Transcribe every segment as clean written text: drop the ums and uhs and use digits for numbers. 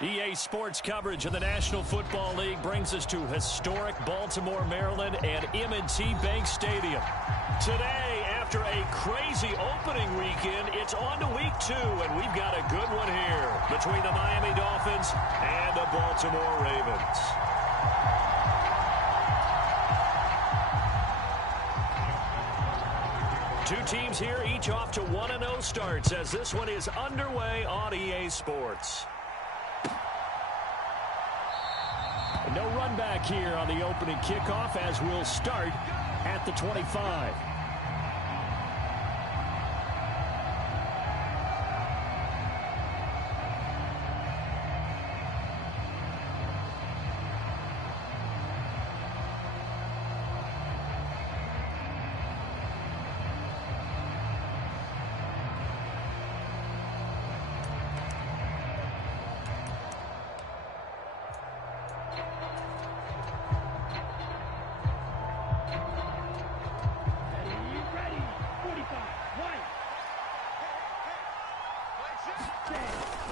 EA Sports coverage of the National Football League brings us to historic Baltimore, Maryland and M&T Bank Stadium. Today, after a crazy opening weekend, it's on to week 2, and we've got a good one here between the Miami Dolphins and the Baltimore Ravens. Two teams here, each off to 1-0 starts as this one is underway on EA Sports. No run back here on the opening kickoff as we'll start at the 25.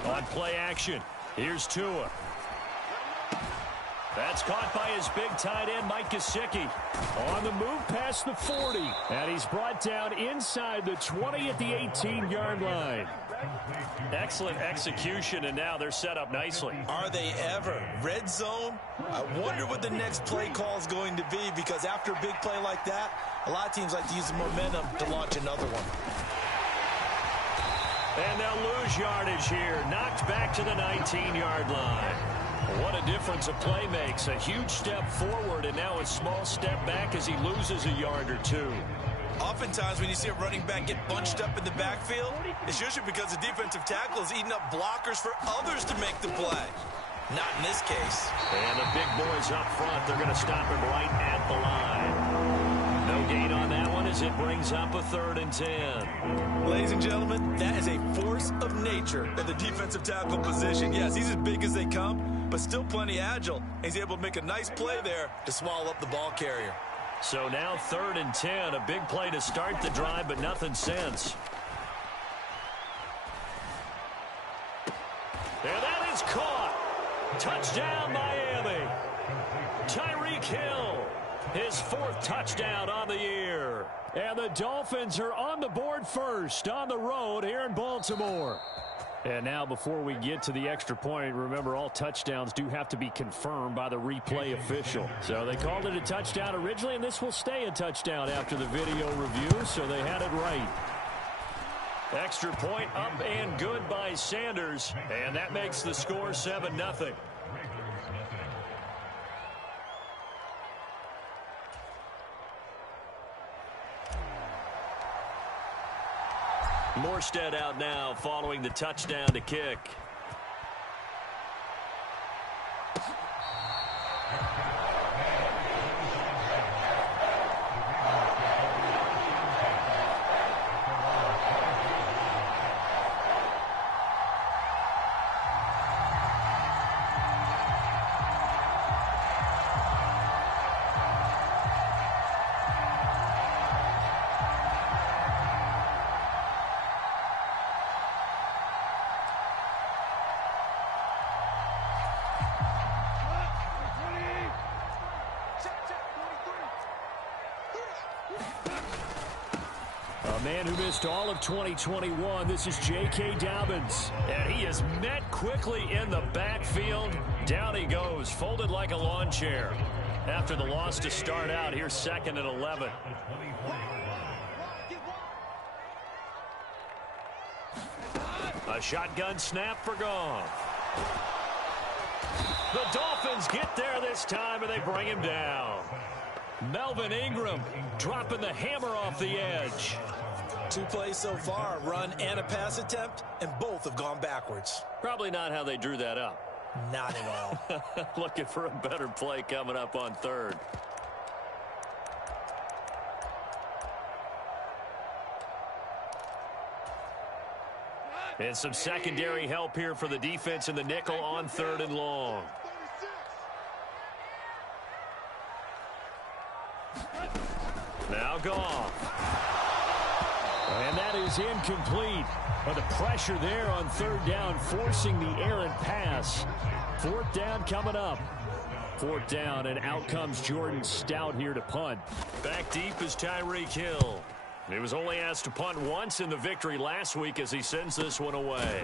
On play action, here's Tua. That's caught by his big tight end, Mike Gesicki. On the move past the 40. And he's brought down inside the 20 at the 18-yard line. Excellent execution, and now they're set up nicely. Are they ever? Red zone? I wonder what the next play call is going to be, because after a big play like that, a lot of teams like to use the momentum to launch another one. And they'll lose yardage here. Knocked back to the 19-yard line. What a difference a play makes. A huge step forward and now a small step back as he loses a yard or two. Oftentimes when you see a running back get bunched up in the backfield, it's usually because the defensive tackle is eating up blockers for others to make the play. Not in this case. And the big boys up front, they're going to stop him right at the line. No gain on that one as it brings up a 3rd and 10. Ladies and gentlemen, that is a force of nature in the defensive tackle position. Yes, he's as big as they come, but still plenty agile. He's able to make a nice play there to swallow up the ball carrier. So now 3rd and 10, a big play to start the drive, but nothing since. And that is caught. Touchdown, Miami. Tyreek Hill, his 4th touchdown on the year. And the Dolphins are on the board first on the road here in Baltimore. And now before we get to the extra point, remember all touchdowns do have to be confirmed by the replay official. So they called it a touchdown originally, and this will stay a touchdown after the video review, so they had it right. Extra point up and good by Sanders, and that makes the score 7-0. Morstead out now following the touchdown to kick. A man who missed all of 2021, this is J.K. Dobbins. And he is met quickly in the backfield. Down he goes, folded like a lawn chair. After the loss to start out, here's 2nd and 11. A shotgun snap for Goff. The Dolphins get there this time, and they bring him down. Melvin Ingram dropping the hammer off the edge. 2 plays so far, a run and a pass attempt, and both have gone backwards. Probably not how they drew that up. Not at all. Looking for a better play coming up on 3rd. And some secondary help here for the defense in the nickel on 3rd and long. Now Goff. And that is incomplete. But the pressure there on third down, forcing the errant pass. Fourth down coming up. Fourth down, and out comes Jordan Stout here to punt. Back deep is Tyreek Hill. He was only asked to punt once in the victory last week as he sends this one away.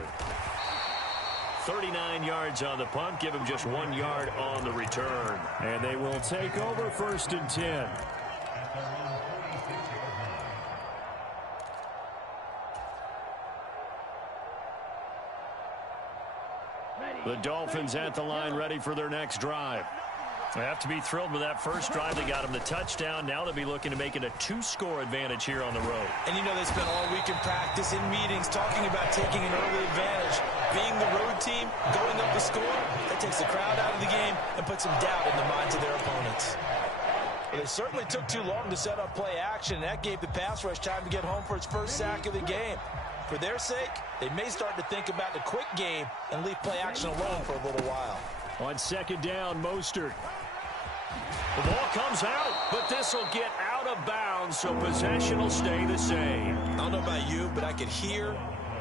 39 yards on the punt, give him just 1 yard on the return. And they will take over first and 10. The Dolphins at the line, ready for their next drive. They have to be thrilled with that first drive. They got them the touchdown. Now they'll be looking to make it a 2-score advantage here on the road. And you know they spent all week in practice, in meetings, talking about taking an early advantage. Being the road team, going up the score, that takes the crowd out of the game and puts some doubt in the minds of their opponents. Well, they certainly took too long to set up play action, and that gave the pass rush time to get home for its first sack of the game. For their sake, they may start to think about the quick game and leave play action alone for a little while. On second down, Mostert. The ball comes out, but this will get out of bounds, so possession will stay the same. I don't know about you, but I could hear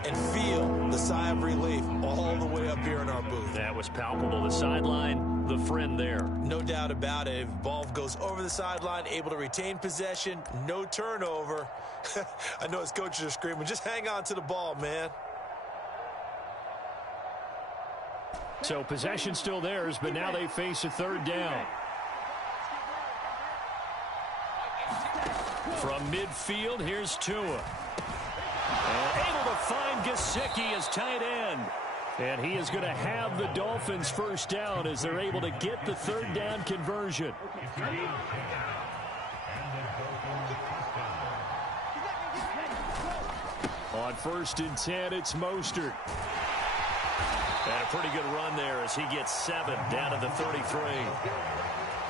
and feel the sigh of relief all the way up here in our booth. That was palpable. The sideline, the friend there. No doubt about it. If the ball goes over the sideline, able to retain possession, no turnover. I know his coaches are screaming, just hang on to the ball, man. So possession still theirs, but now they face a third down. From midfield, here's Tua. And able to find Gesicki as tight end. And he is going to have the Dolphins first down as they're able to get the third down conversion. On first and 10, it's Mostert. And a pretty good run there as he gets 7 down to the 33.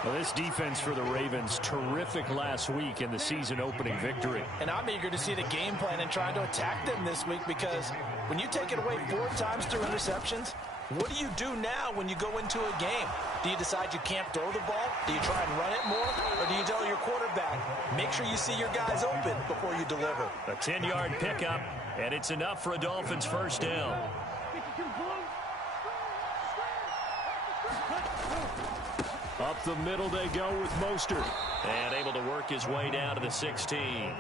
Well, this defense for the Ravens, terrific last week in the season-opening victory. And I'm eager to see the game plan and trying to attack them this week, because when you take it away 4 times through interceptions, what do you do now when you go into a game? Do you decide you can't throw the ball? Do you try and run it more? Or do you tell your quarterback, make sure you see your guys open before you deliver? A 10-yard pickup, and it's enough for a Dolphins first down. Up the middle they go with Mostert. And able to work his way down to the 16.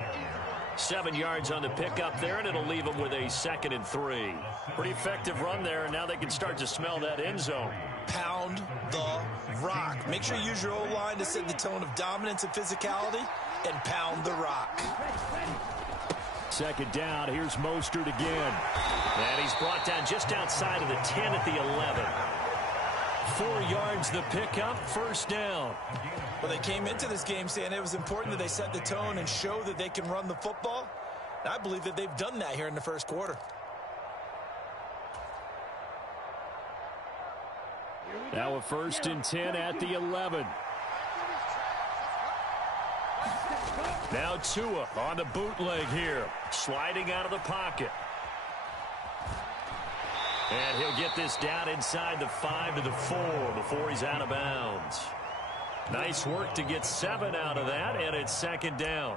7 yards on the pickup there, and it'll leave them with a 2nd and 3. Pretty effective run there, and now they can start to smell that end zone. Pound the rock. Make sure you use your O-line to set the tone of dominance and physicality, and pound the rock. Second down, here's Mostert again. And he's brought down just outside of the 10 at the 11. 4 yards the pickup, first down. Well, they came into this game saying it was important that they set the tone and show that they can run the football. And I believe that they've done that here in the first quarter. Now a first and 10 at the 11. Now Tua on the bootleg here, sliding out of the pocket. And he'll get this down inside the 5 to the 4 before he's out of bounds. Nice work to get 7 out of that, and it's second down.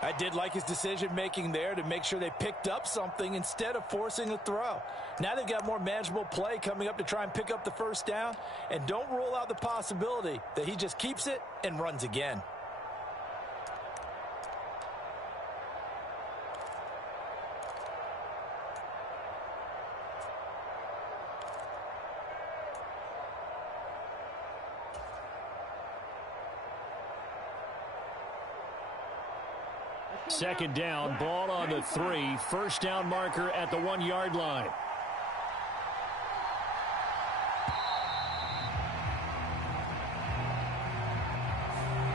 I did like his decision-making there to make sure they picked up something instead of forcing a throw. Now they've got more manageable play coming up to try and pick up the first down, and don't rule out the possibility that he just keeps it and runs again. Second down, ball on the 3. First down marker at the 1-yard line.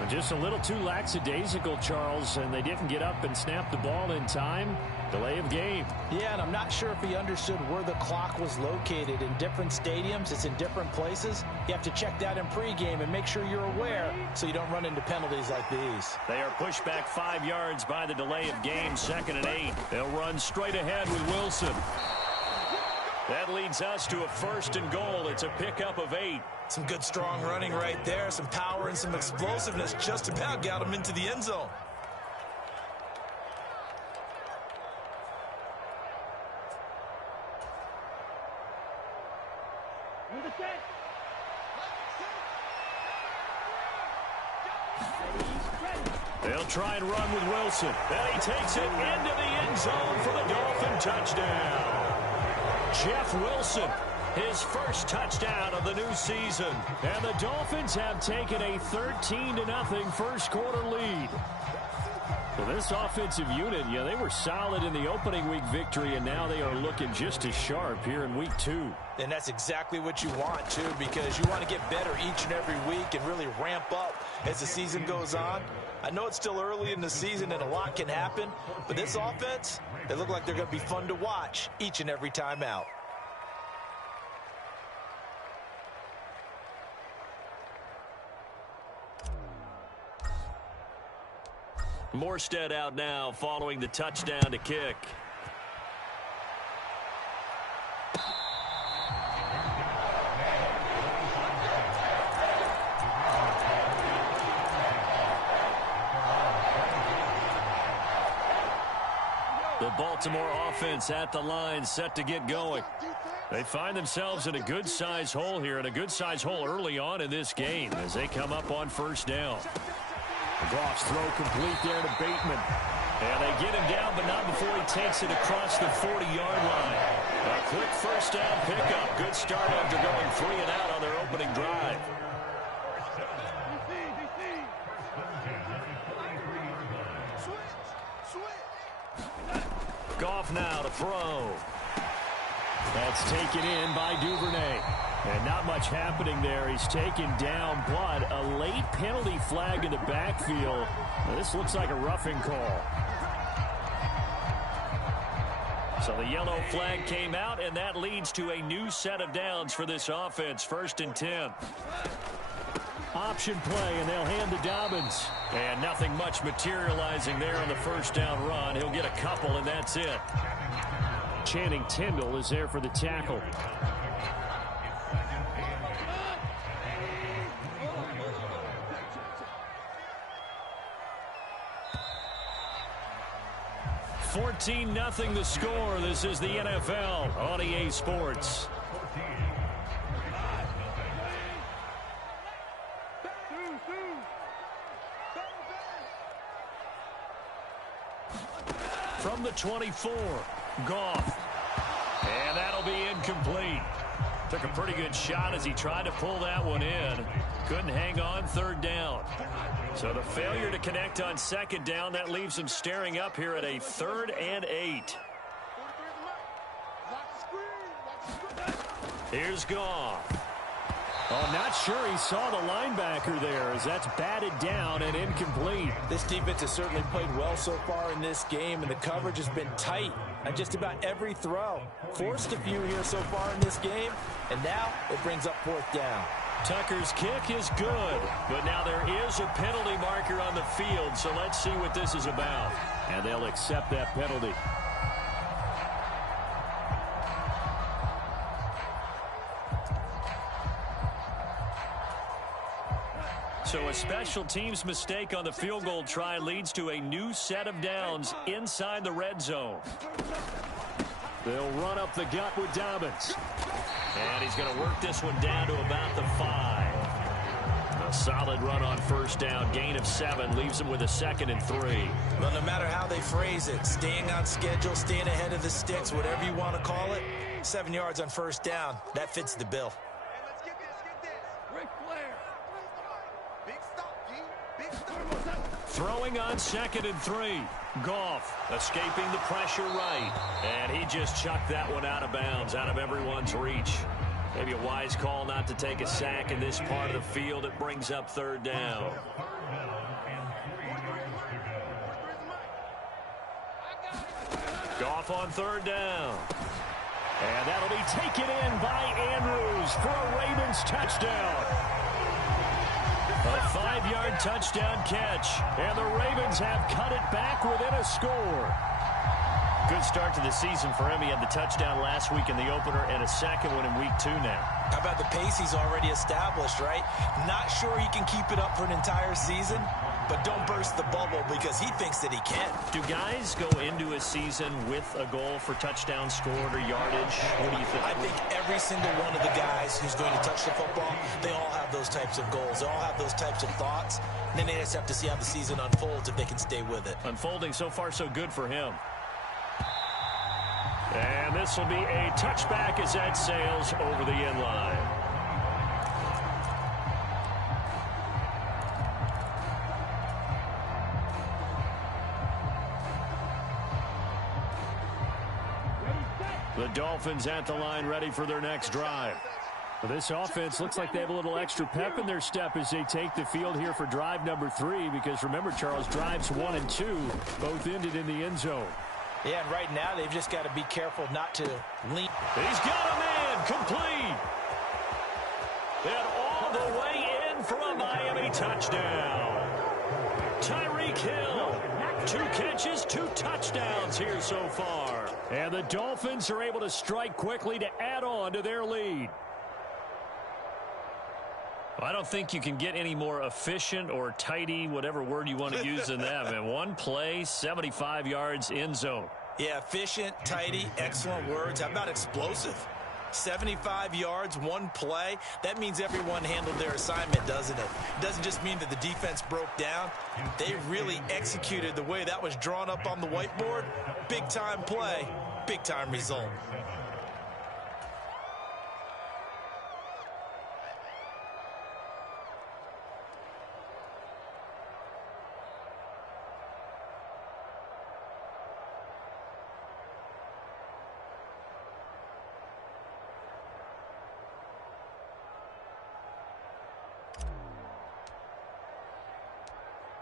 Just a little too lackadaisical, Charles, and they didn't get up and snap the ball in time. Delay of game. Yeah, and I'm not sure if he understood where the clock was located. In different stadiums, it's in different places. You have to check that in pregame and make sure you're aware so you don't run into penalties like these. They are pushed back 5 yards by the delay of game, 2nd and 8. They'll run straight ahead with Wilson. That leads us to a 1st and goal. It's a pickup of 8. Some good, strong running right there. Some power and some explosiveness just about got him into the end zone. They'll try and run with Wilson. And he takes it into the end zone for the Dolphin touchdown. Jeff Wilson, his first touchdown of the new season. And the Dolphins have taken a 13-0 first quarter lead. Well, this offensive unit, they were solid in the opening week victory, and now they are looking just as sharp here in week 2. And that's exactly what you want, too, because you want to get better each and every week and really ramp up as the season goes on. I know it's still early in the season and a lot can happen, but this offense, they look like they're going to be fun to watch each and every time out. Morstead out now following the touchdown to kick. The Baltimore offense at the line, set to get going. They find themselves in a good-sized hole here, and a good-sized hole early on in this game as they come up on first down. Goff's throw complete there to Bateman. And they get him down, but not before he takes it across the 40-yard line. A quick first down pickup. Good start after going 3 and out on their opening drive. Goff now to throw. That's taken in by Duvernay. And not much happening there. He's taken down, but a late penalty flag in the backfield. Now, this looks like a roughing call. So the yellow flag came out, and that leads to a new set of downs for this offense. 1st and 10. Option play, and they'll hand to Dobbins. And nothing much materializing there on the first down run. He'll get a couple, and that's it. Channing Tindall is there for the tackle. $14-0 the score. This is the NFL on EA Sports. From the 24, Goff. And that'll be incomplete. Took a pretty good shot as he tried to pull that one in. Couldn't hang on, 3rd down. So the failure to connect on 2nd down, that leaves him staring up here at a 3rd and 8. Here's Goff. Oh, not sure he saw the linebacker there as that's batted down and incomplete. This defense has certainly played well so far in this game, and the coverage has been tight on just about every throw. Forced a few here so far in this game, and now it brings up 4th down. Tucker's kick is good, but now there is a penalty marker on the field, so let's see what this is about. And they'll accept that penalty. So a special teams mistake on the field goal try leads to a new set of downs inside the red zone. They'll run up the gut with Dobbins. And he's going to work this one down to about the 5. A solid run on first down. Gain of 7 leaves him with a 2nd and 3. Well, no matter how they phrase it, staying on schedule, staying ahead of the sticks, whatever you want to call it, 7 yards on first down, that fits the bill. Throwing on 2nd and 3. Goff escaping the pressure right. And he just chucked that one out of bounds, out of everyone's reach. Maybe a wise call not to take a sack in this part of the field. It brings up 3rd down. Goff on 3rd down. And that'll be taken in by Andrews for a Ravens touchdown. A 5-yard touchdown catch, and the Ravens have cut it back within a score. Good start to the season for him. He had the touchdown last week in the opener and a second one in week 2 now. How about the pace he's already established, right? Not sure he can keep it up for an entire season, but don't burst the bubble because he thinks that he can. Do guys go into a season with a goal for touchdown scored or yardage? What do you think? I think every single one of the guys who's going to touch the football, they all have those types of goals. They all have those types of thoughts. And then they just have to see how the season unfolds if they can stay with it. Unfolding so far so good for him. And this will be a touchback as that sails over the end line. The Dolphins at the line ready for their next drive. Well, this offense looks like they have a little extra pep in their step as they take the field here for drive number 3 because remember, Charles, drives 1 and 2 both ended in the end zone. Yeah, and right now they've just got to be careful not to lean. He's got a man complete. And all the way in for a Miami touchdown. Tyreek Hill, 2 catches, 2 touchdowns here so far. And the Dolphins are able to strike quickly to add on to their lead. I don't think you can get any more efficient or tidy, whatever word you want to use in that. And one play, 75 yards in zone. Yeah, efficient, tidy, excellent words. How about explosive? 75 yards, 1 play. That means everyone handled their assignment, doesn't it? It doesn't just mean that the defense broke down. They really executed the way that was drawn up on the whiteboard. Big-time play, big-time result.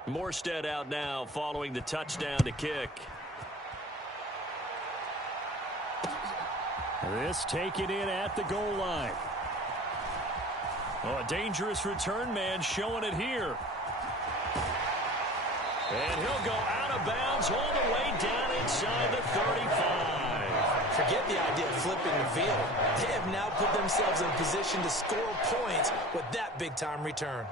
Morstead out now following the touchdown to kick. This taken in at the goal line. Oh, a dangerous return man showing it here. And he'll go out of bounds all the way down inside the 35. Forget the idea of flipping the field. They have now put themselves in position to score points with that big-time return.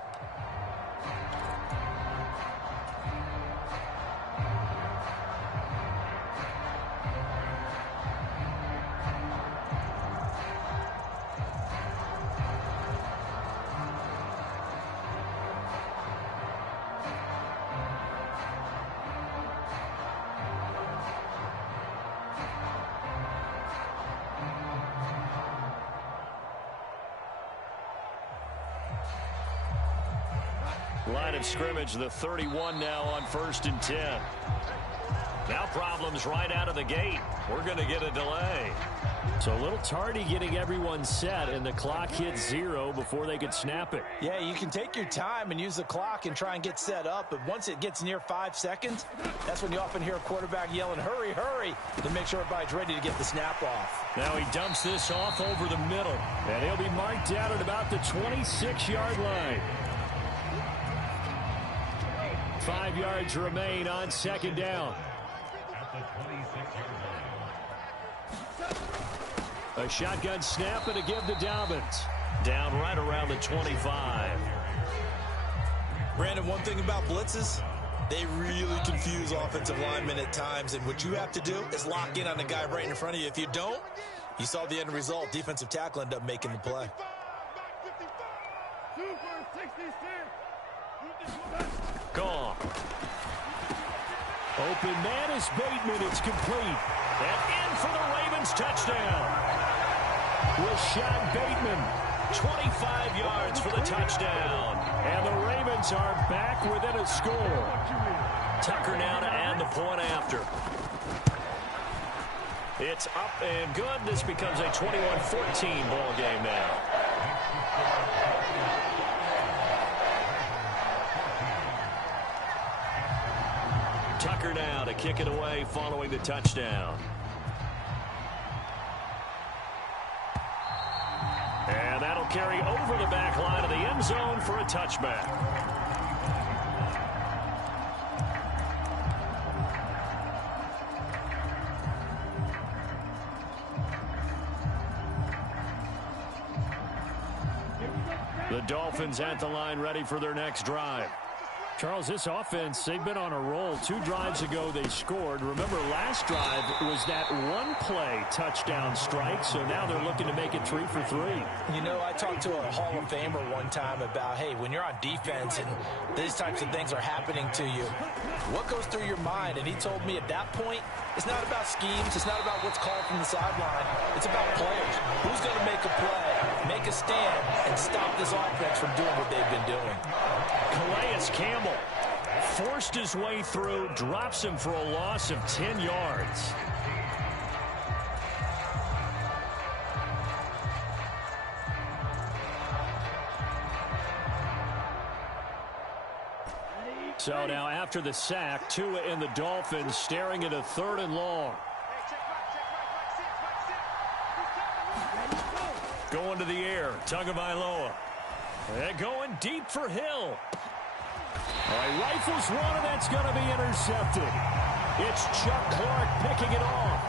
Line of scrimmage, the 31 now on 1st and 10. Now problems right out of the gate. We're going to get a delay. So a little tardy getting everyone set, and the clock hits 0 before they could snap it. Yeah, you can take your time and use the clock and try and get set up, but once it gets near 5 seconds, that's when you often hear a quarterback yelling, hurry, hurry, to make sure everybody's ready to get the snap off. Now he dumps this off over the middle, and he'll be marked down at about the 26-yard line. 5 yards remain on 2nd down. A shotgun snap and a give to Dobbins. Down right around the 25. Brandon, one thing about blitzes, they really confuse offensive linemen at times, and what you have to do is lock in on the guy right in front of you. If you don't, you saw the end result. Defensive tackle ended up making the play. Gone. Open man is Bateman. It's complete. And in for the Ravens touchdown. Rashad Bateman, 25 yards for the touchdown. And the Ravens are back within a score. Tucker now to add the point after. It's up and good. This becomes a 21-14 ball game now. Tucker now to kick it away following the touchdown. And that'll carry over the back line of the end zone for a touchback. The Dolphins at the line ready for their next drive. Charles, this offense, they've been on a roll. 2 drives ago, they scored. Remember, last drive was that one-play touchdown strike, so now they're looking to make it 3 for 3. You know, I talked to a Hall of Famer one time about, hey, when you're on defense and these types of things are happening to you, what goes through your mind? And he told me at that point, it's not about schemes. It's not about what's called from the sideline. It's about players. Who's going to make a play, make a stand, and stop this offense from doing what they've been doing? Calais Campbell forced his way through, drops him for a loss of 10 yards. So now after the sack, Tua and the Dolphins staring at a 3rd and long. Going to the air, Tagovailoa. They're going deep for Hill. All right, rifles one, and that's going to be intercepted. It's Chuck Clark picking it off.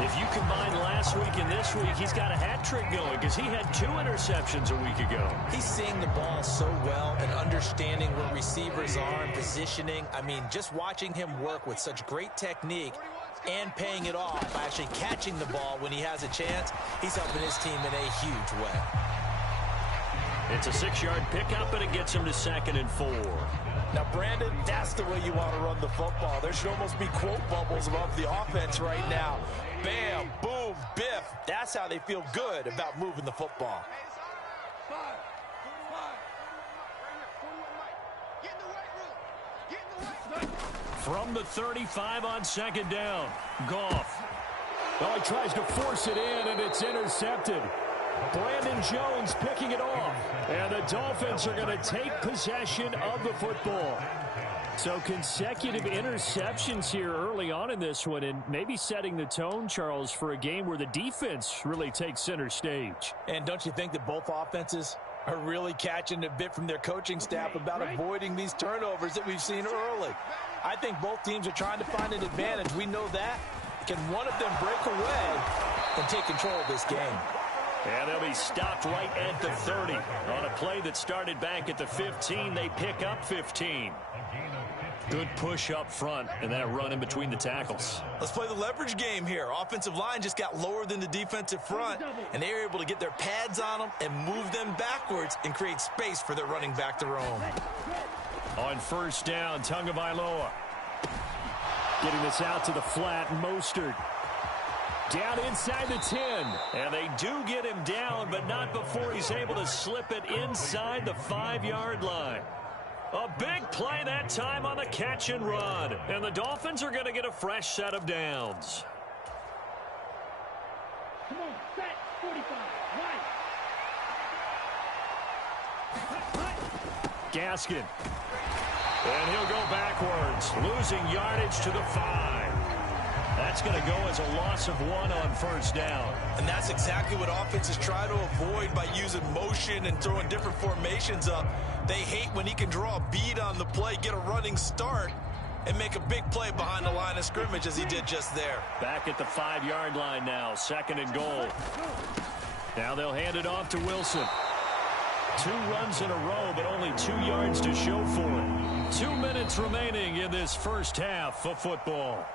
If you combine last week and this week, he's got a hat trick going because he had 2 interceptions a week ago. He's seeing the ball so well and understanding where receivers are and positioning. I mean, just watching him work with such great technique and paying it off by actually catching the ball when he has a chance, he's helping his team in a huge way. It's a 6-yard pickup, and it gets him to 2nd and 4. Now, Brandon, that's the way you want to run the football. There should almost be quote bubbles above the offense right now. Bam, boom, biff. That's how they feel good about moving the football. From the 35 on 2nd down, Goff. Well, he tries to force it in, and it's intercepted. Brandon Jones picking it off. And the Dolphins are going to take possession of the football. So consecutive interceptions here early on in this one, and maybe setting the tone, Charles, for a game where the defense really takes center stage. And don't you think that both offenses are really catching a bit from their coaching staff about avoiding these turnovers that we've seen early? I think both teams are trying to find an advantage. We know that. Can one of them break away and take control of this game? And they'll be stopped right at the 30. On a play that started back at the 15, they pick up 15. Good push up front, and that run in between the tackles. Let's play the leverage game here. Offensive line just got lower than the defensive front, and they were able to get their pads on them and move them backwards and create space for their running back to roam. On 1st down, Tagovailoa. Getting this out to the flat, Mostert. Down inside the 10. And they do get him down, but not before he's able to slip it inside the 5-yard line. A big play that time on the catch and run. And the Dolphins are going to get a fresh set of downs. Come on, set, 45, right. Gaskin. And he'll go backwards, losing yardage to the 5. That's going to go as a loss of 1 on 1st down. And that's exactly what offenses try to avoid by using motion and throwing different formations up. They hate when he can draw a bead on the play, get a running start, and make a big play behind the line of scrimmage as he did just there. Back at the 5-yard line now, 2nd and goal. Now they'll hand it off to Wilson. 2 runs in a row, but only 2 yards to show for it. 2 minutes remaining in this first half of football.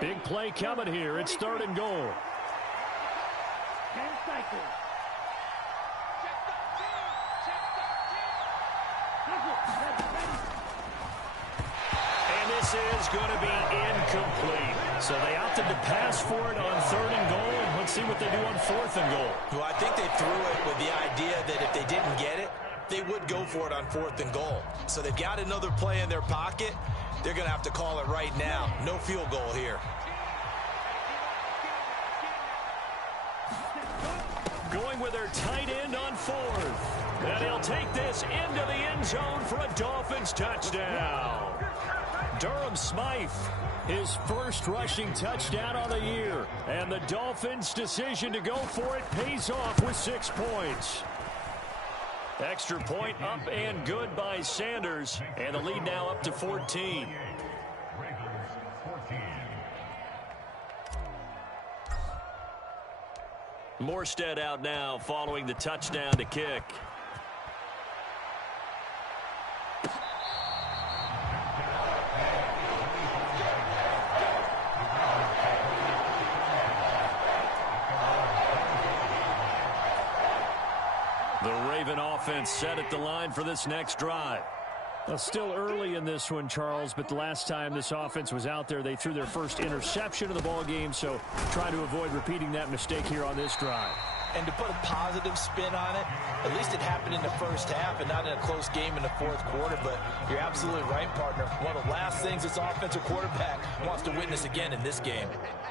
Big play coming here. It's 3rd and goal. 10 cycles. And this is going to be incomplete. So they opted to pass for it on 3rd and goal. And let's see what they do on 4th and goal. Well, I think they threw it with the idea that if they didn't get it, they would go for it on 4th and goal. So they've got another play in their pocket. They're going to have to call it right now. No field goal here. Going with their tight end on 4th. And he'll take this into the end zone for a Dolphins touchdown. Durham Smythe, his first rushing touchdown on the year. And the Dolphins' decision to go for it pays off with 6 points. Extra point up and good by Sanders. And the lead now up to 14. Morstead out now following the touchdown to kick. The Raven offense set at the line for this next drive. Well, still early in this one, Charles, but the last time this offense was out there, they threw their first interception of the ball game, so try to avoid repeating that mistake here on this drive. And to put a positive spin on it, at least it happened in the first half and not in a close game in the fourth quarter. But you're absolutely right, partner. One of the last things this offensive quarterback wants to witness again in this game.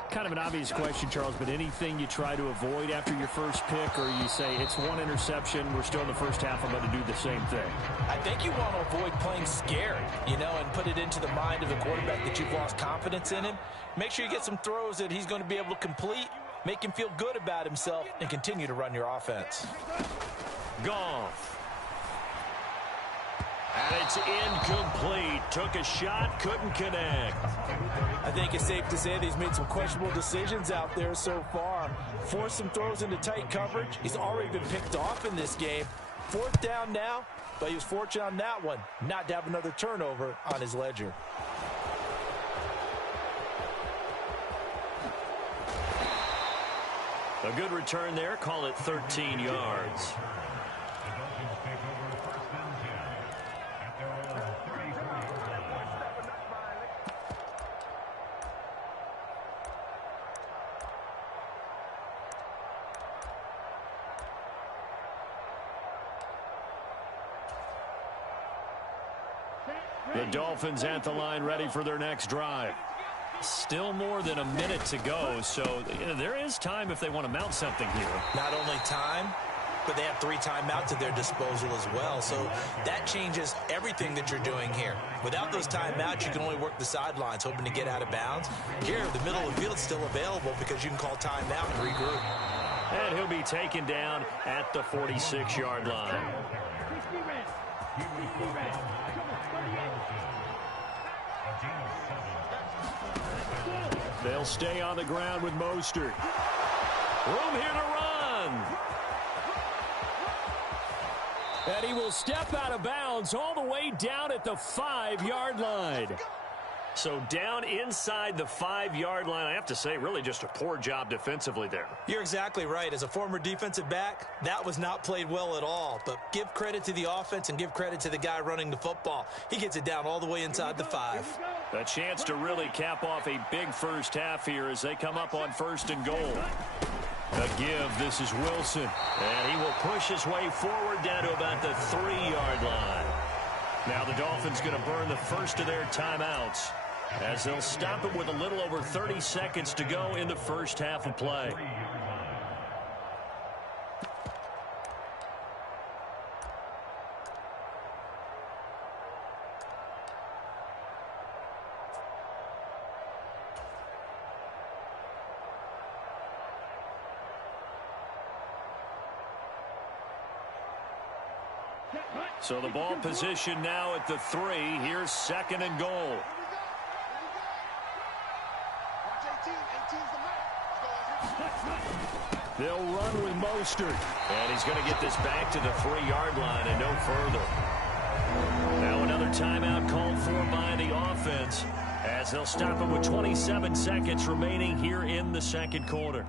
Kind of an obvious question, Charles, but anything you try to avoid after your first pick, or you say it's one interception, we're still in the first half, I'm going to do the same thing? I think you want to avoid playing scared, and put it into the mind of the quarterback that you've lost confidence in him. Make sure you get some throws that he's going to be able to complete, make him feel good about himself, and continue to run your offense. Goff. And it's incomplete. Took a shot, couldn't connect. I think it's safe to say that he's made some questionable decisions out there so far. Forced some throws into tight coverage. He's already been picked off in this game. Fourth down now, but he was fortunate on that one not to have another turnover on his ledger. A good return there. Call it 13 yards. The Dolphins at the line, ready for their next drive. Still more than a minute to go, so there is time if they want to mount something here. Not only time, but they have 3 timeouts at their disposal as well, so that changes everything that you're doing here. Without those timeouts, you can only work the sidelines, hoping to get out of bounds. Here, the middle of the field is still available because you can call timeout and regroup. And he'll be taken down at the 46-yard line. They'll stay on the ground with Mostert. Room here to run. And he will step out of bounds all the way down at the 5-yard line. So down inside the 5-yard line, I have to say, really just a poor job defensively there. You're exactly right. As a former defensive back, that was not played well at all. But give credit to the offense and give credit to the guy running the football. He gets it down all the way inside the 5. A chance to really cap off a big first half here as they come up on 1st and goal. A give, this is Wilson. And he will push his way forward down to about the 3-yard line. Now the Dolphins going to burn the first of their timeouts, as they'll stop it with a little over 30 seconds to go in the first half of play. So the ball position now at the 3. Here's 2nd and goal. They'll run with Mostert. And he's going to get this back to the 3-yard line and no further. Now another timeout called for by the offense, as they'll stop it with 27 seconds remaining here in the 2nd quarter.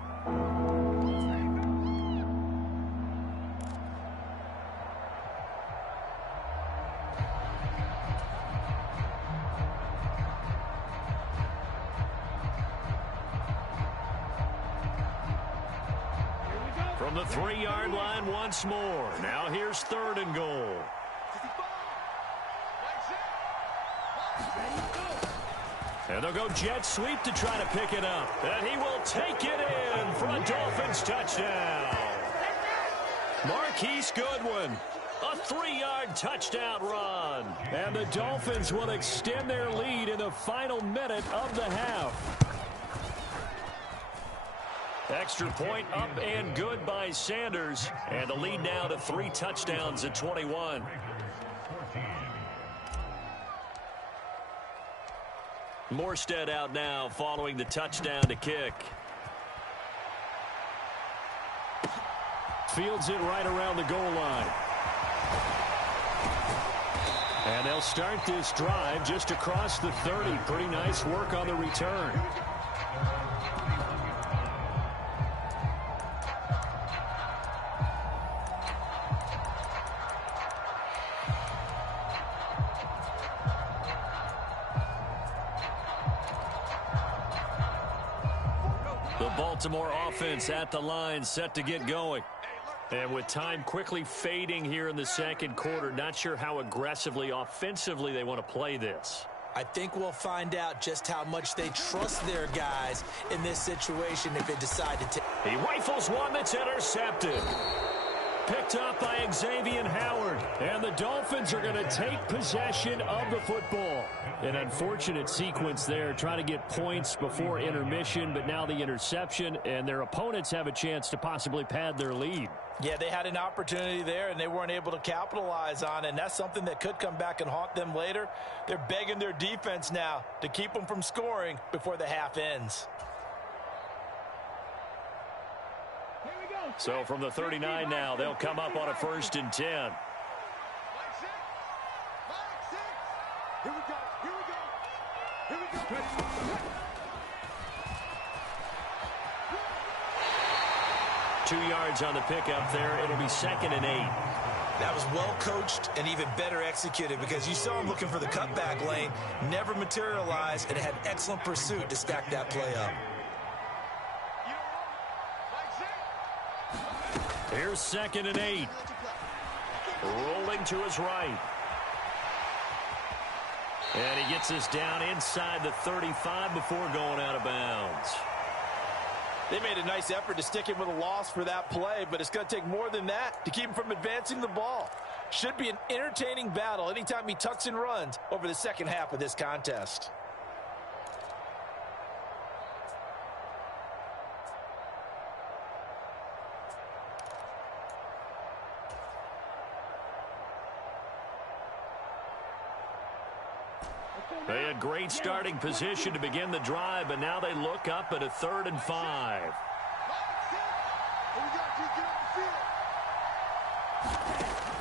From the 3-yard line once more. Now here's 3rd and goal. And they'll go jet sweep to try to pick it up. And he will take it in for a Dolphins touchdown. Marquise Goodwin. A 3-yard touchdown run. And the Dolphins will extend their lead in the final minute of the half. Extra point up and good by Sanders. And the lead now to 3 touchdowns at 21. Morstead out now following the touchdown to kick. Fields it right around the goal line. And they'll start this drive just across the 30. Pretty nice work on the return. The Baltimore offense at the line, set to get going. And with time quickly fading here in the second quarter, not sure how aggressively, offensively they want to play this. I think we'll find out just how much they trust their guys in this situation if they decide to take. He rifles one that's intercepted. Picked up by Xavier Howard. And the Dolphins are going to take possession of the football. An unfortunate sequence there, trying to get points before intermission, but now the interception, and their opponents have a chance to possibly pad their lead. Yeah, they had an opportunity there, and they weren't able to capitalize on it, and that's something that could come back and haunt them later. They're begging their defense now to keep them from scoring before the half ends. So from the 39 now, they'll come up on a 1st and 10. Here we go. Here we go. 2 yards on the pickup there. It'll be 2nd and 8. That was well coached and even better executed because you saw him looking for the cutback lane, never materialized, and had excellent pursuit to stack that play up. Here's 2nd and 8. Rolling to his right. And he gets this down inside the 35 before going out of bounds. They made a nice effort to stick him with a loss for that play, but it's going to take more than that to keep him from advancing the ball. Should be an entertaining battle anytime he tucks and runs over the second half of this contest. They had great starting position to begin the drive, but now they look up at a 3rd and 5.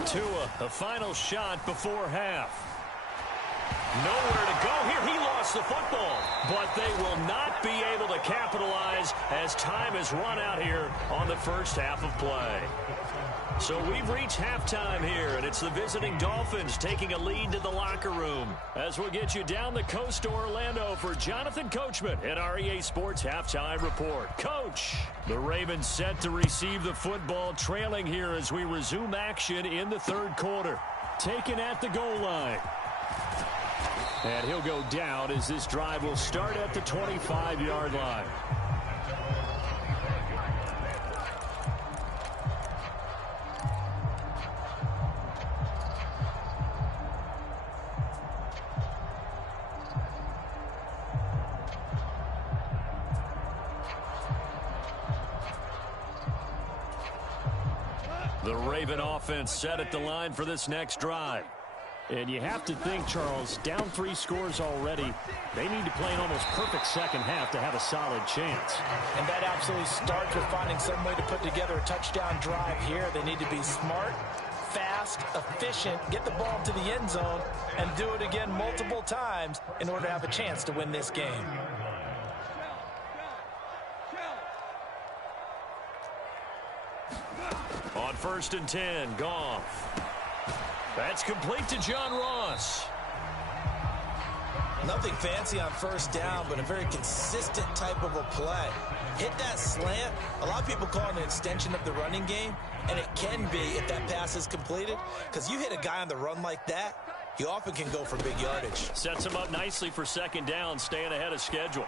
Tua, the final shot before half. Nowhere to go here. He lost the football, but they will not be able to capitalize as time has run out here on the first half of play. So we've reached halftime here, and it's the visiting Dolphins taking a lead to the locker room. As we'll get you down the coast to Orlando for Jonathan Coachman at our EA Sports Halftime Report. Coach, the Ravens set to receive the football, trailing here as we resume action in the 3rd quarter. Taken at the goal line. And he'll go down as this drive will start at the 25-yard line. The Raven offense set at the line for this next drive. And you have to think, Charles, down 3 scores already. They need to play an almost perfect second half to have a solid chance. And that absolutely starts with finding some way to put together a touchdown drive here. They need to be smart, fast, efficient, get the ball to the end zone, and do it again multiple times in order to have a chance to win this game. On 1st and 10, Goff. That's complete to John Ross. Nothing fancy on 1st down, but a very consistent type of a play. Hit that slant. A lot of people call it an extension of the running game, and it can be if that pass is completed, because you hit a guy on the run like that, he often can go for big yardage. Sets him up nicely for 2nd down, staying ahead of schedule.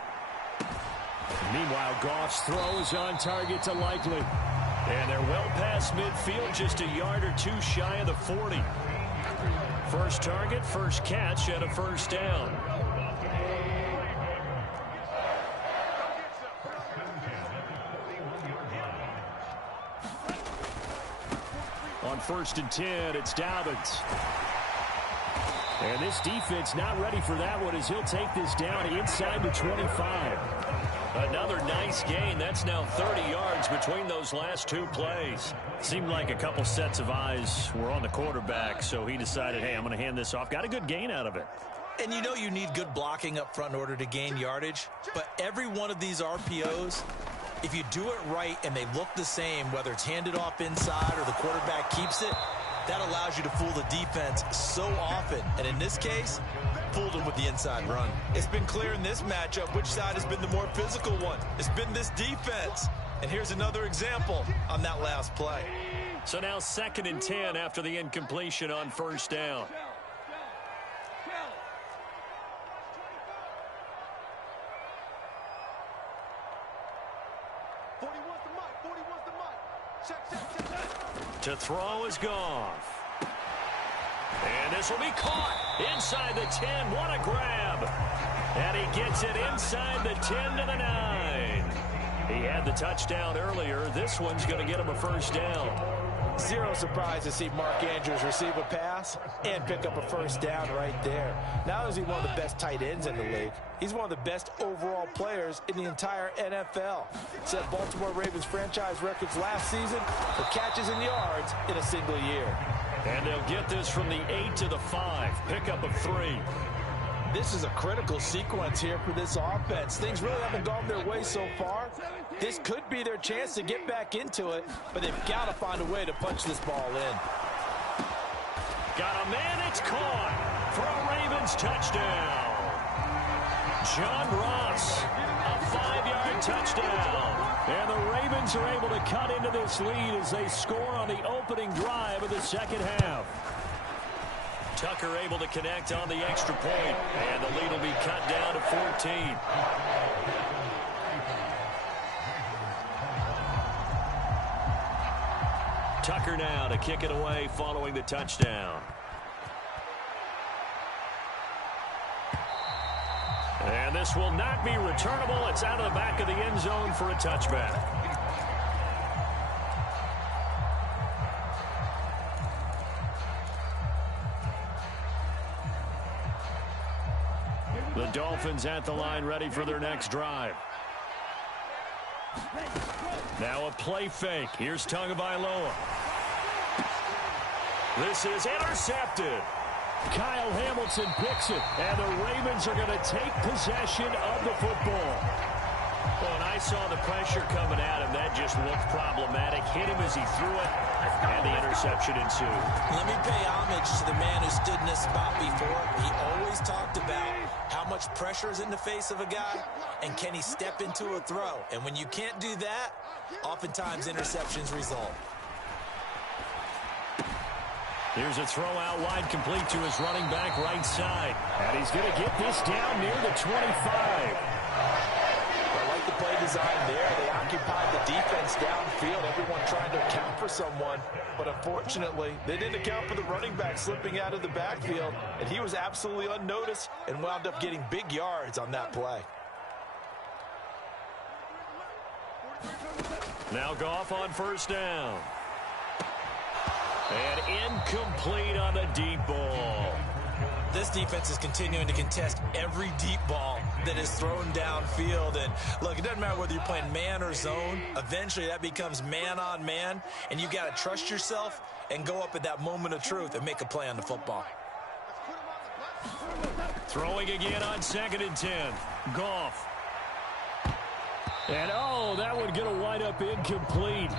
Meanwhile, Goff's throw is on target to Likely. And they're well past midfield, just a yard or two shy of the 40. First target, first catch, and a first down. On 1st and 10, it's Dobbins. And this defense not ready for that one as he'll take this down inside the 25. Another nice gain. That's now 30 yards between those last two plays. Seemed like a couple sets of eyes were on the quarterback, so he decided, hey, I'm going to hand this off. Got a good gain out of it. And you know you need good blocking up front in order to gain yardage, but every one of these RPOs, if you do it right and they look the same, whether it's handed off inside or the quarterback keeps it, that allows you to fool the defense so often. And in this case, fooled him with the inside run. It's been clear in this matchup which side has been the more physical one. It's been this defense. And here's another example on that last play. So now 2nd and 10 after the incompletion on 1st down. 40 wants the mic. 40 wants the mic. Check. To throw is Goff. And this will be caught inside the 10. What a grab. And he gets it inside the 10 to the 9. He had the touchdown earlier. This one's going to get him a first down. Zero surprise to see Mark Andrews receive a pass and pick up a first down right there. Not only is he one of the best tight ends in the league, he's one of the best overall players in the entire NFL. Set Baltimore Ravens franchise records last season for catches and yards in a single year. And they'll get this from the 8 to the 5. Pickup of 3. This is a critical sequence here for this offense. Things really haven't gone their way so far. This could be their chance to get back into it, but they've got to find a way to punch this ball in. Got a man, it's caught for a Ravens touchdown. John Ross, a 5-yard touchdown. And the Ravens are able to cut into this lead as they score on the opening drive of the second half. Tucker able to connect on the extra point, and the lead will be cut down to 14. Tucker now to kick it away following the touchdown. And this will not be returnable. It's out of the back of the end zone for a touchback. The Dolphins at the line ready for their next drive. Now a play fake. Here's Tagovailoa. This is intercepted. Kyle Hamilton picks it, and the Ravens are going to take possession of the football. Well, and I saw the pressure coming at him. That just looked problematic. Hit him as he threw it, and the interception ensued. Let me pay homage to the man who stood in this spot before. He always talked about how much pressure is in the face of a guy, and can he step into a throw. And when you can't do that, oftentimes interceptions result. Here's a throw out wide, complete to his running back right side. And he's going to get this down near the 25. I like the play design there. They occupied the defense downfield, everyone trying to account for someone. But unfortunately, they didn't account for the running back slipping out of the backfield. And he was absolutely unnoticed and wound up getting big yards on that play. Now Goff on first down. And incomplete on the deep ball. This defense is continuing to contest every deep ball that is thrown downfield. And look, it doesn't matter whether you're playing man or zone. Eventually that becomes man on man. And you've got to trust yourself and go up at that moment of truth and make a play on the football. Throwing again on 2nd and 10. Goff. And oh, that would get a wind up incomplete.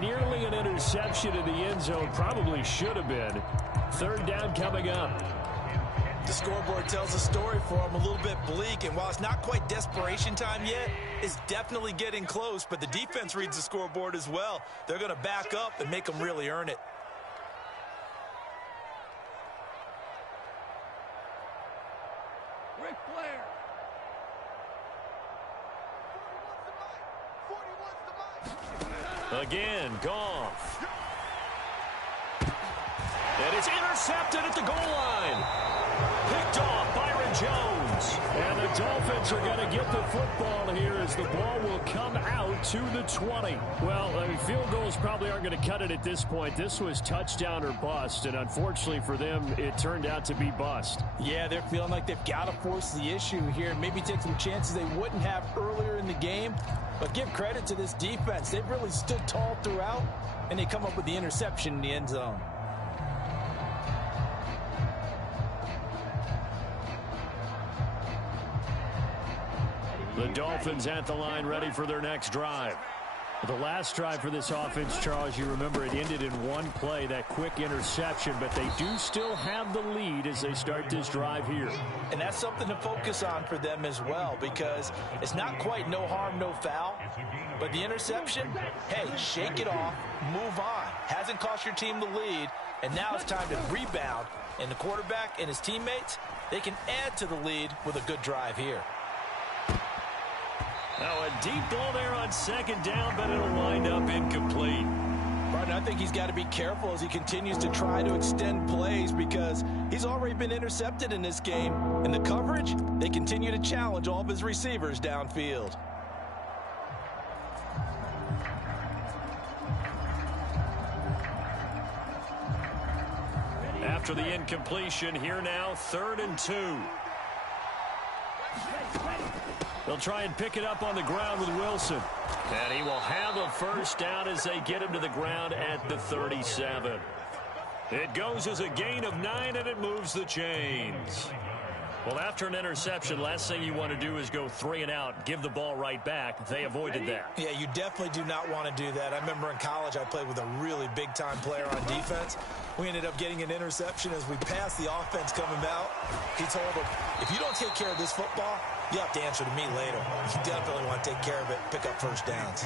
Nearly an interception in the end zone. Probably should have been. 3rd down coming up. The scoreboard tells a story for him, a little bit bleak, and while it's not quite desperation time yet, it's definitely getting close, but the defense reads the scoreboard as well. They're going to back up and make them really earn it. Ric Flair. 40 wants the mic. 40 wants the mic. Again, Goff. And it's intercepted at the goal line. Picked off Byron Jones. And the Dolphins are going to get the football here as the ball will come out to the 20. Well, I mean, field goals probably aren't going to cut it at this point. This was touchdown or bust, and unfortunately for them, it turned out to be bust. Yeah, they're feeling like they've got to force the issue here, maybe take some chances they wouldn't have earlier in the game. But give credit to this defense. They've really stood tall throughout, and they come up with the interception in the end zone. The Dolphins at the line, ready for their next drive. The last drive for this offense, Charles, you remember it ended in one play, that quick interception, but they do still have the lead as they start this drive here. And that's something to focus on for them as well, because it's not quite no harm, no foul. But the interception, hey, shake it off, move on. Hasn't cost your team the lead, and now it's time to rebound. And the quarterback and his teammates, they can add to the lead with a good drive here. Now a deep ball there on second down, but it'll wind up incomplete. Martin, I think he's got to be careful as he continues to try to extend plays because he's already been intercepted in this game. And the coverage, they continue to challenge all of his receivers downfield. After the incompletion, here now, 3rd and 2. They'll try and pick it up on the ground with Wilson. And he will have a first down as they get him to the ground at the 37. It goes as a gain of 9, and it moves the chains. Well, after an interception, last thing you want to do is go 3 and out, give the ball right back. They avoided that. Yeah, you definitely do not want to do that. I remember in college I played with a really big-time player on defense. We ended up getting an interception as we passed the offense coming out. He told him, if you don't take care of this football, you have to answer to me later. You definitely want to take care of it, pick up first downs.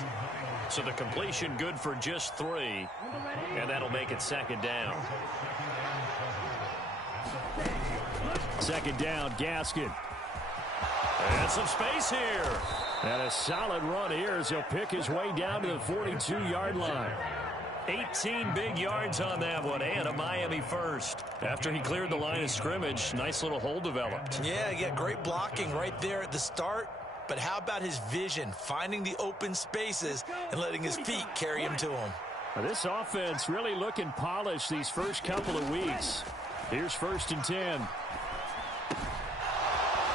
So the completion good for just 3, and that'll make it 2nd down. 2nd down, Gaskin. And some space here. And a solid run here as he'll pick his way down to the 42-yard line. 18 big yards on that one, and a Miami first. After he cleared the line of scrimmage, nice little hole developed. Yeah, great blocking right there at the start. But how about his vision, finding the open spaces and letting his feet carry him to him? Now, this offense really looking polished these first couple of weeks. Here's 1st and 10.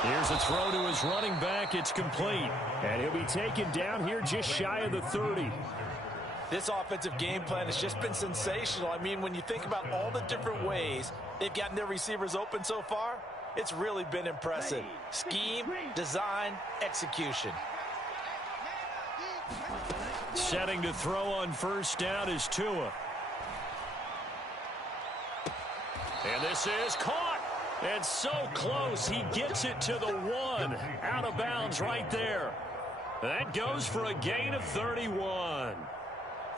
Here's a throw to his running back. It's complete. And he'll be taken down here just shy of the 30. This offensive game plan has just been sensational. I mean, when you think about all the different ways they've gotten their receivers open so far, it's really been impressive. Scheme, design, execution. Setting to throw on 1st down is Tua. And this is caught. And so close, he gets it to the 1. Out of bounds right there. That goes for a gain of 31.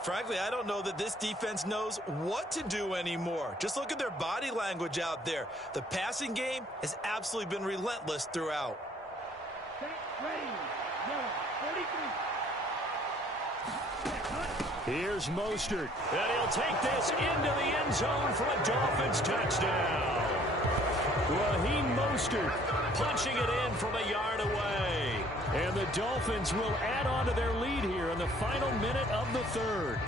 Frankly, I don't know that this defense knows what to do anymore. Just look at their body language out there. The passing game has absolutely been relentless throughout. Here's Mostert. And he'll take this into the end zone for a Dolphins touchdown. Raheem Mostert punching it in from a yard away. And the Dolphins will add on to their lead here in the final minute of the 3rd.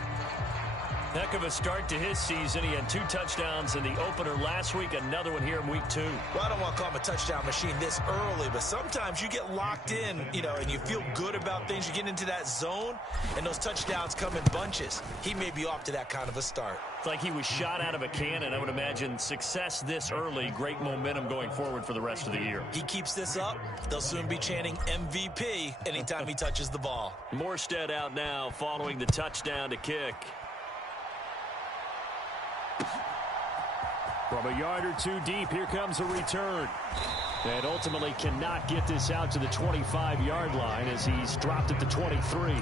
Heck of a start to his season. He had 2 touchdowns in the opener last week, another one here in week 2. Well, I don't want to call him a touchdown machine this early, but sometimes you get locked in, and you feel good about things. You get into that zone, and those touchdowns come in bunches. He may be off to that kind of a start. It's like he was shot out of a cannon. I would imagine success this early, great momentum going forward for the rest of the year. He keeps this up, they'll soon be chanting MVP anytime he touches the ball. Morstead out now following the touchdown to kick. From a yard or 2 deep, here comes a return. And ultimately cannot get this out to the 25-yard line as he's dropped at the 23.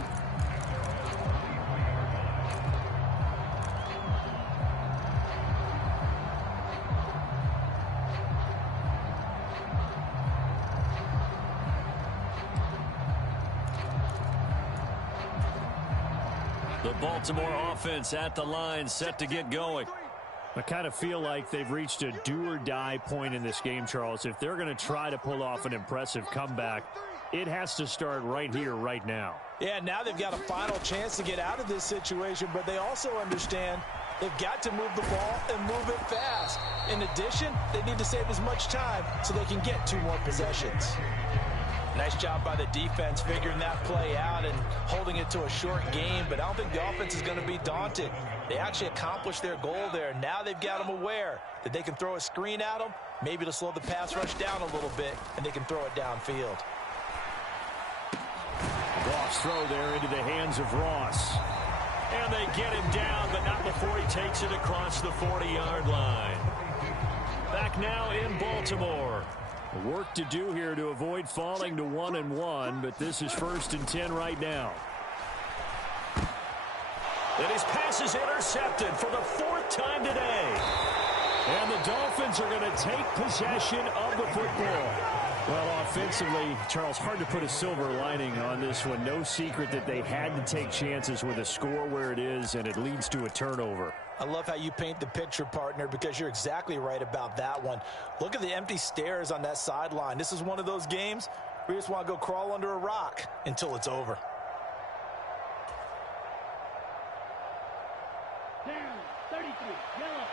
The Baltimore offense at the line, set to get going. I kind of feel like they've reached a do-or-die point in this game, Charles. If they're going to try to pull off an impressive comeback, it has to start right here, right now. Yeah, now they've got a final chance to get out of this situation, but they also understand they've got to move the ball and move it fast. In addition, they need to save as much time so they can get 2 more possessions. Nice job by the defense figuring that play out and holding it to a short game, but I don't think the offense is going to be daunted. They actually accomplished their goal there. Now they've got them aware that they can throw a screen at them, maybe to slow the pass rush down a little bit, and they can throw it downfield. Goff's throw there into the hands of Ross. And they get him down, but not before he takes it across the 40-yard line. Back now in Baltimore. Work to do here to avoid falling to 1-1, but this is 1st and 10 right now. And his pass is intercepted for the 4th time today. And the Dolphins are going to take possession of the football. Well, offensively, Charles, hard to put a silver lining on this one. No secret that they had to take chances with a score where it is, and it leads to a turnover. I love how you paint the picture, partner, because you're exactly right about that one. Look at the empty stares on that sideline. This is one of those games where you just want to go crawl under a rock until it's over. Down, 33, yellow.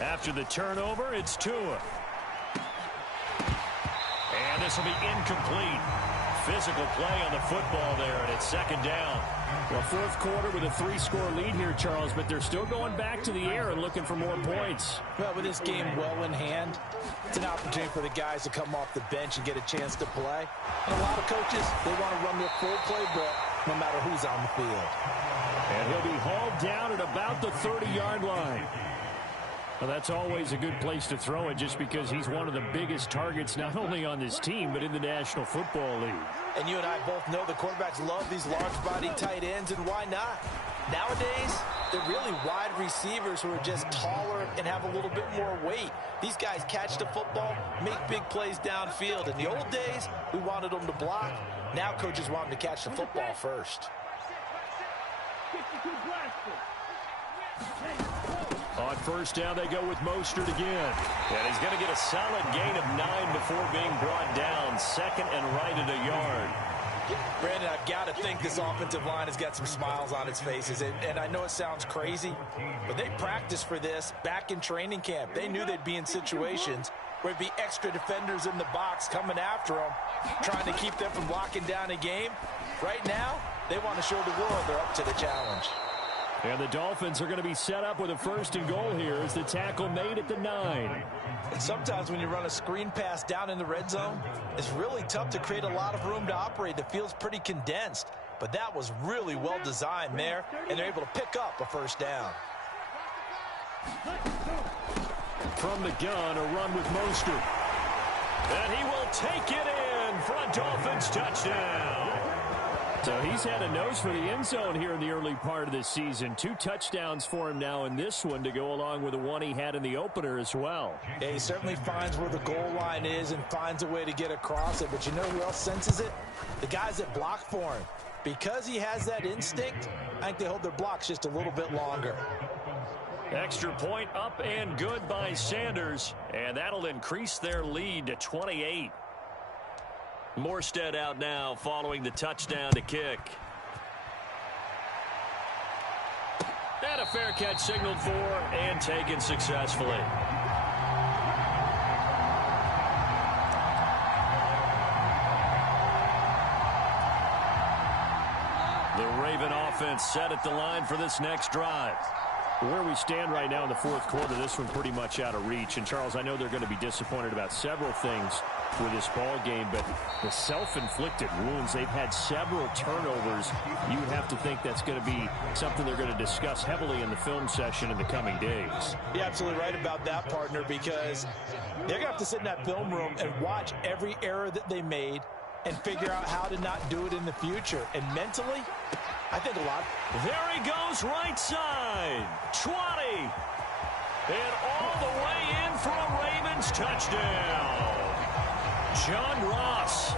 After the turnover, it's Tua. And this will be incomplete. Physical play on the football there, and it's 2nd down. Well, 4th quarter with a 3-score lead here, Charles, but they're still going back to the air and looking for more points. Well, with this game well in hand, it's an opportunity for the guys to come off the bench and get a chance to play. And a lot of coaches, they want to run their full playbook no matter who's on the field. And he'll be hauled down at about the 30-yard line. Well, that's always a good place to throw it just because he's one of the biggest targets not only on this team but in the National Football League. And you and I both know the quarterbacks love these large-body tight ends, and why not? Nowadays, they're really wide receivers who are just taller and have a little bit more weight. These guys catch the football, make big plays downfield. In the old days, we wanted them to block. Now coaches want them to catch the football first. 62 blaster. On 1st down, they go with Mostert again. And he's going to get a solid gain of 9 before being brought down. 2nd and right at a yard. Brandon, I've got to think this offensive line has got some smiles on its faces. And I know it sounds crazy, but they practiced for this back in training camp. They knew they'd be in situations where there'd be extra defenders in the box coming after them, trying to keep them from locking down a game. Right now, they want to show the world they're up to the challenge. And the Dolphins are going to be set up with a 1st and goal here as the tackle made at the 9. And sometimes when you run a screen pass down in the red zone, it's really tough to create a lot of room to operate. The field's pretty condensed, but that was really well designed there, and they're able to pick up a 1st down. From the gun, a run with Mostert. And he will take it in for a Dolphins touchdown. So he's had a nose for the end zone here in the early part of this season. 2 touchdowns for him now in this one to go along with the one he had in the opener as well. Yeah, he certainly finds where the goal line is and finds a way to get across it. But you know who else senses it? The guys that block for him. Because he has that instinct, I think they hold their blocks just a little bit longer. Extra point up and good by Sanders. And that'll increase their lead to 28. Morstead out now following the touchdown to kick. And a fair catch signaled for and taken successfully. The Raven offense set at the line for this next drive. Where we stand right now in the 4th quarter, this one pretty much out of reach. And, Charles, I know they're going to be disappointed about several things with this ball game, but the self-inflicted wounds, they've had several turnovers. You have to think that's going to be something they're going to discuss heavily in the film session in the coming days. You're absolutely right about that, partner, because they're going to have to sit in that film room and watch every error that they made and figure out how to not do it in the future. And mentally, I think a lot. There he goes, right side. 20. And all the way in for a Ravens touchdown. John Ross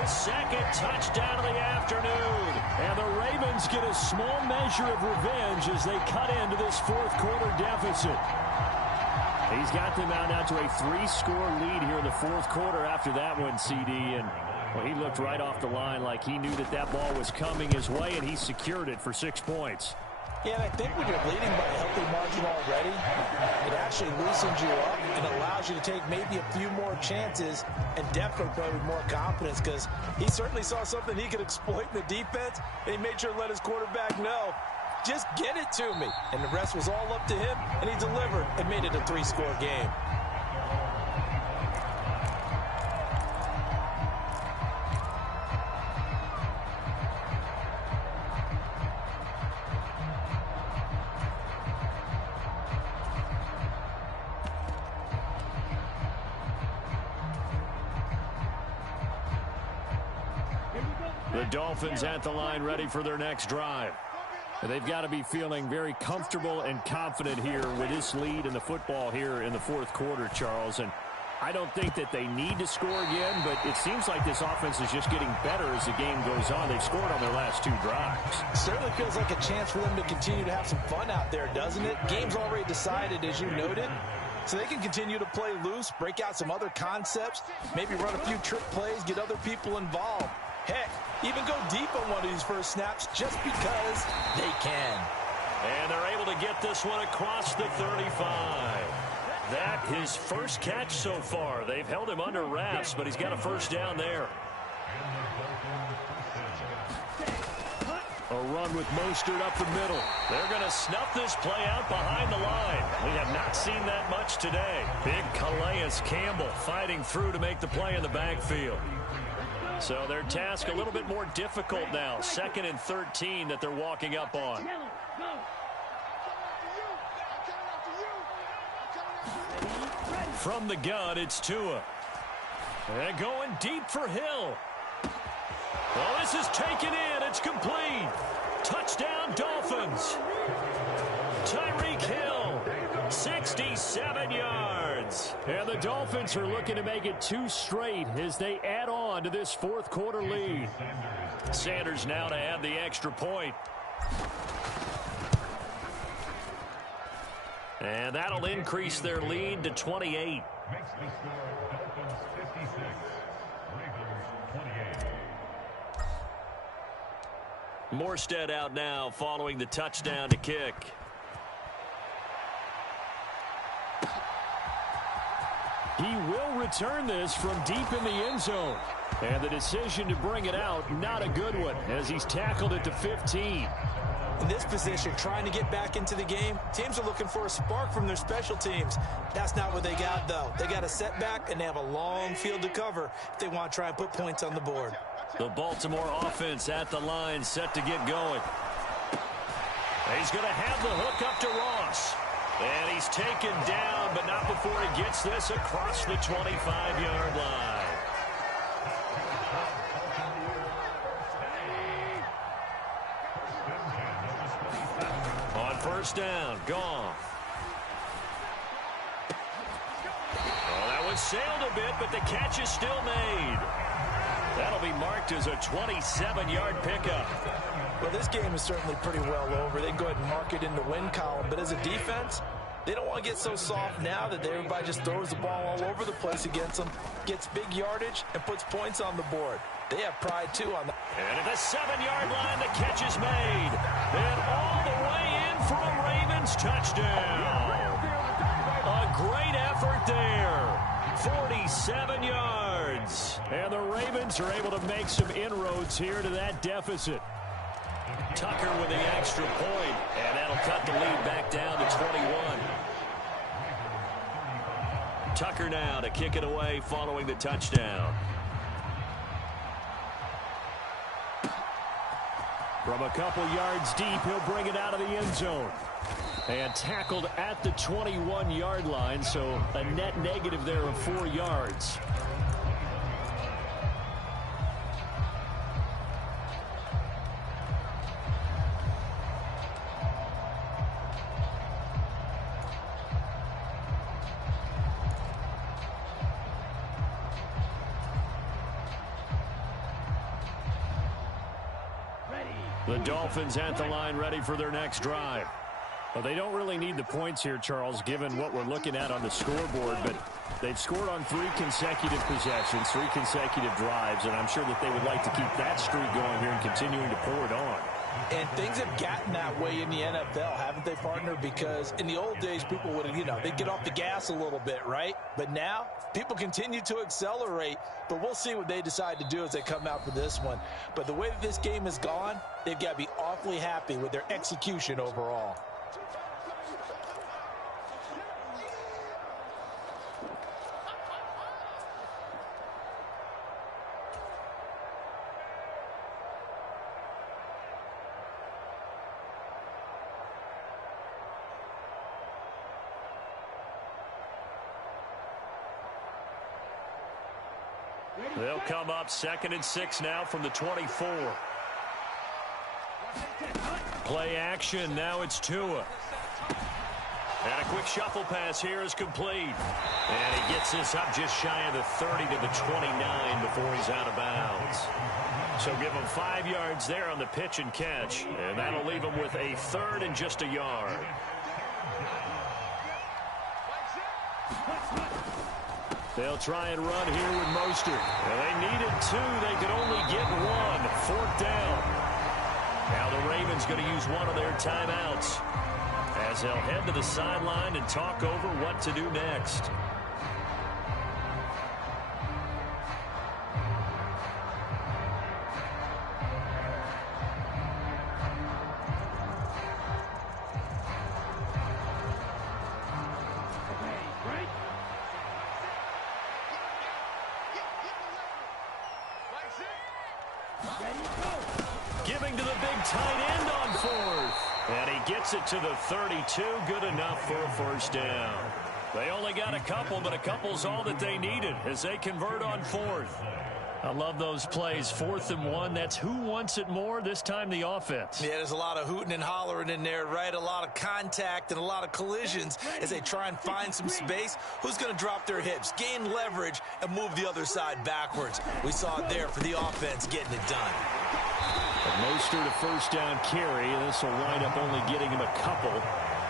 his second touchdown of the afternoon. And the Ravens get a small measure of revenge as they cut into this fourth quarter deficit. He's got them out now to a 3-score lead here in the fourth quarter after that one, CD. And well, he looked right off the line like he knew that that ball was coming his way, and he secured it for 6 points. Yeah, and I think when you're leading by a healthy margin already, it actually loosens you up and allows you to take maybe a few more chances and definitely play with more confidence, because he certainly saw something he could exploit in the defense, and he made sure to let his quarterback know, just get it to me. And the rest was all up to him, and he delivered and made it a 3-score game. The Dolphins at the line ready for their next drive. They've got to be feeling very comfortable and confident here with this lead in the football here in the fourth quarter, Charles. And I don't think that they need to score again, but it seems like this offense is just getting better as the game goes on. They've scored on their last 2 drives. Certainly feels like a chance for them to continue to have some fun out there, doesn't it? Game's already decided, as you noted. So they can continue to play loose, break out some other concepts, maybe run a few trick plays, get other people involved. Heck, even go deep on one of these first snaps just because they can. And they're able to get this one across the 35. That his first catch so far. They've held him under wraps, but he's got a first down there. A run with Mostert up the middle. They're going to snuff this play out behind the line. We have not seen that much today. Big Calais Campbell fighting through to make the play in the backfield. So their task a little bit more difficult now. 2nd and 13 that they're walking up on. From the gun, it's Tua. And going deep for Hill. Well, this is taken in. It's complete. Touchdown, Dolphins. Tyreek Hill, 67 yards. And the Dolphins are looking to make it 2 straight as they add on to this fourth quarter lead. Sanders now to add the extra point. And that'll increase their lead to 28. Morstead out now following the touchdown to kick. He will return this from deep in the end zone. And the decision to bring it out, not a good one, as he's tackled it to 15. In this position, trying to get back into the game, teams are looking for a spark from their special teams. That's not what they got, though. They got a setback, and they have a long field to cover if they want to try and put points on the board. The Baltimore offense at the line, set to get going. He's going to have the hook up to Ross. And he's taken down, but not before he gets this across the 25-yard line. On first down, Goff. Well, that one sailed a bit, but the catch is still made. That'll be marked as a 27-yard pickup. Well, this game is certainly pretty well over. They can go ahead and mark it in the win column. But as a defense, they don't want to get so soft now that everybody just throws the ball all over the place against them, gets big yardage, and puts points on the board. They have pride, too, on that. And at the 7-yard line, the catch is made. And all the way in for a Ravens touchdown. A great effort there. 47 yards. And the Ravens are able to make some inroads here to that deficit. Tucker with the extra point, and that'll cut the lead back down to 21. Tucker now to kick it away following the touchdown. From a couple yards deep, he'll bring it out of the end zone. And tackled at the 21-yard line, so a net negative there of 4 yards. The Dolphins at the line ready for their next drive. Well, they don't really need the points here, Charles, given what we're looking at on the scoreboard, but they've scored on 3 consecutive possessions, 3 consecutive drives, and I'm sure that they would like to keep that streak going here and continuing to pour it on. And things have gotten that way in the NFL, haven't they, partner? Because in the old days, people would, they'd get off the gas a little bit, right? But now, people continue to accelerate. But we'll see what they decide to do as they come out for this one. But the way that this game has gone, they've got to be awfully happy with their execution overall. They'll come up 2nd and 6 now from the 24. Play action. Now it's Tua. And a quick shuffle pass here is complete. And he gets this up just shy of the 30 to the 29 before he's out of bounds. So give him 5 yards there on the pitch and catch. And that'll leave him with a 3rd and just a yard. They'll try and run here with Mostert. Well, they needed 2. They could only get 1. 4th down. Now the Ravens going to use one of their timeouts as they'll head to the sideline and talk over what to do next. Giving to the big tight end on 4th. And he gets it to the 32. Good enough for a 1st down. They only got a couple, but a couple's all that they needed as they convert on 4th. I love those plays. 4th and 1. That's who wants it more. This time the offense. Yeah, there's a lot of hooting and hollering in there, right? A lot of contact and a lot of collisions as they try and find some space. Who's going to drop their hips, gain leverage, and move the other side backwards? We saw it there for the offense getting it done. Mostert a 1st down carry. This will wind up only getting him a couple.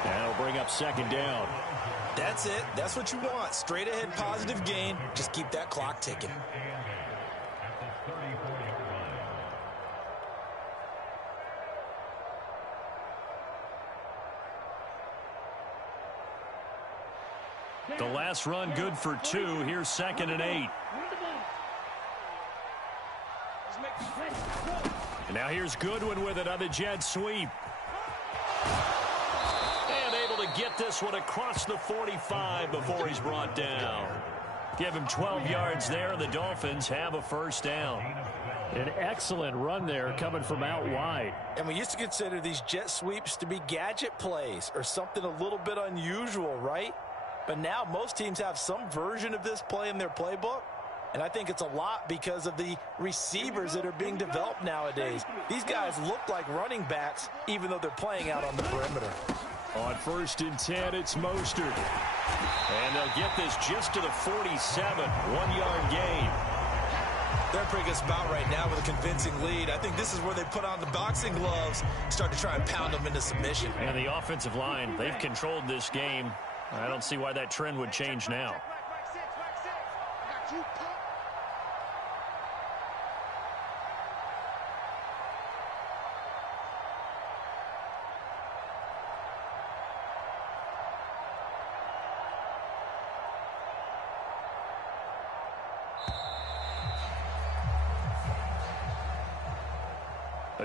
And it'll bring up 2nd down. That's it. That's what you want. Straight ahead positive gain. Just keep that clock ticking. The last run good for 2. Here's 2nd and 8. And now here's Goodwin with it on the jet sweep. And able to get this one across the 45 before he's brought down. Give him 12 yards there. The Dolphins have a 1st down. An excellent run there coming from out wide. And we used to consider these jet sweeps to be gadget plays or something a little bit unusual, right? But now most teams have some version of this play in their playbook. And I think it's a lot because of the receivers that are being developed nowadays. These guys look like running backs, even though they're playing out on the perimeter. On 1st and 10, it's Mostert. And they'll get this just to the 47. 1-yard gain. They're in a pretty good spot right now with a convincing lead. I think this is where they put on the boxing gloves, start to try and pound them into submission. And the offensive line, they've controlled this game. I don't see why that trend would change now.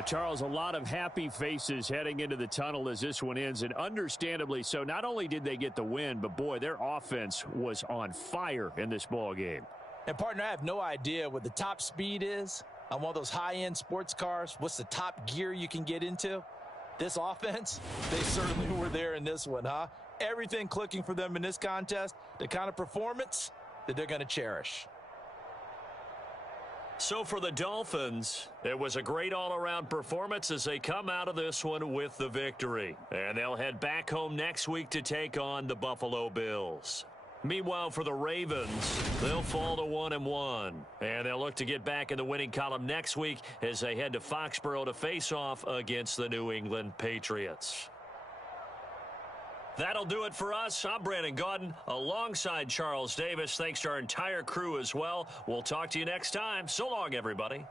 Charles, a lot of happy faces heading into the tunnel as this one ends, and understandably so. Not only did they get the win, but boy, their offense was on fire in this ball game. And partner, I have no idea what the top speed is on one of those high-end sports cars. What's the top gear you can get into? This offense, they certainly were there in this one, huh? Everything clicking for them in this contest, the kind of performance that they're going to cherish. So for the Dolphins, it was a great all-around performance as they come out of this one with the victory. And they'll head back home next week to take on the Buffalo Bills. Meanwhile, for the Ravens, they'll fall to 1-1. And they'll look to get back in the winning column next week as they head to Foxborough to face off against the New England Patriots. That'll do it for us. I'm Brandon Gaudin alongside Charles Davis. Thanks to our entire crew as well. We'll talk to you next time. So long, everybody.